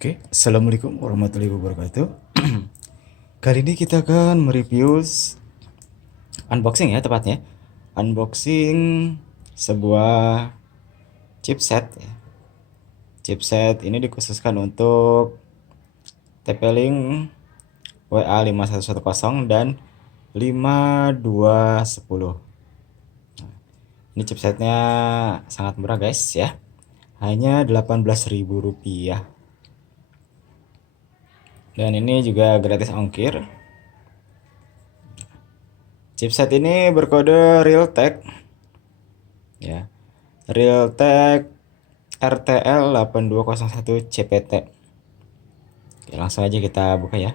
Oke, assalamualaikum warahmatullahi wabarakatuh. Kali ini kita akan mereview unboxing ya tepatnya. Unboxing sebuah chipset ya. Chipset ini dikhususkan untuk TP-Link WA5110 dan 5210. Ini chipsetnya sangat murah guys ya. Hanya Rp18.000. Dan ini juga gratis ongkir. Chipset ini berkode Realtek ya. Realtek RTL 8201 CPT. Oke, langsung aja kita buka ya.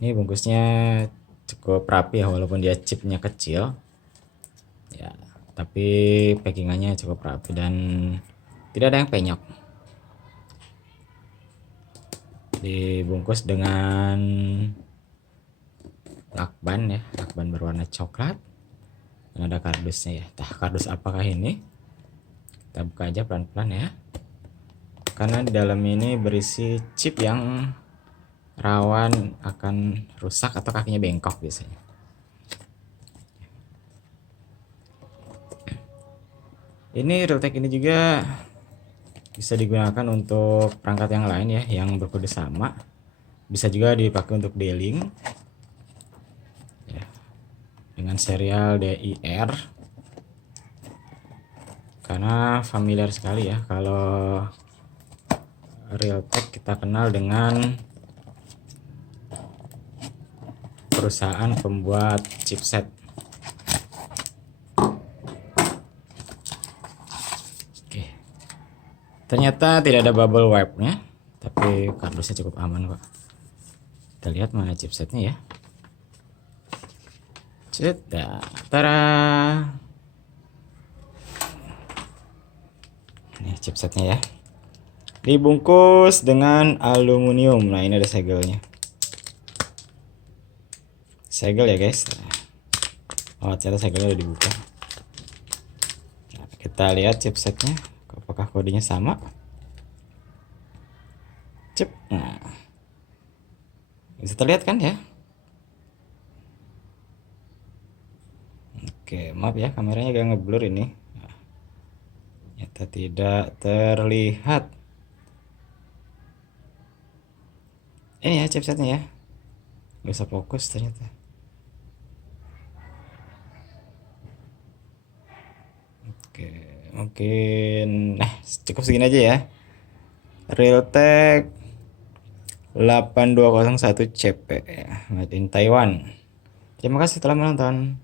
Ini bungkusnya cukup rapi ya, walaupun dia chipnya kecil ya, tapi packingannya cukup rapi dan tidak ada yang penyok. Dibungkus dengan lakban ya, lakban berwarna coklat dan ada kardusnya ya. Nah, kardus apakah ini? Kita buka aja pelan-pelan ya, karena di dalam ini berisi chip yang rawan akan rusak atau kakinya bengkok biasanya. Ini Realtek ini juga bisa digunakan untuk perangkat yang lain ya, yang berkode sama. Bisa juga dipakai untuk D-Link ya, dengan serial DIR, karena familiar sekali ya kalau Realtek kita kenal dengan perusahaan pembuat chipset. Oke, ternyata tidak ada bubble wrap-nya, tapi kardusnya cukup aman kok. Kita lihat mana chipsetnya ya. Sudah, tara. Ini chipsetnya ya. Dibungkus dengan aluminium. Nah, ini ada segelnya. Segel ya guys. Oh, ternyata segelnya udah dibuka. Nah, kita lihat chipsetnya, apakah kodenya sama. Cep. Nah, bisa terlihat kan ya. Oke, maaf ya kameranya agak ngeblur ini. Nah, ternyata tidak terlihat. Ini ya chipsetnya ya. Gak usah fokus ternyata. Oke, mungkin cukup segini aja ya. Realtek 8201 CP ya, made in Taiwan. Terima kasih telah menonton.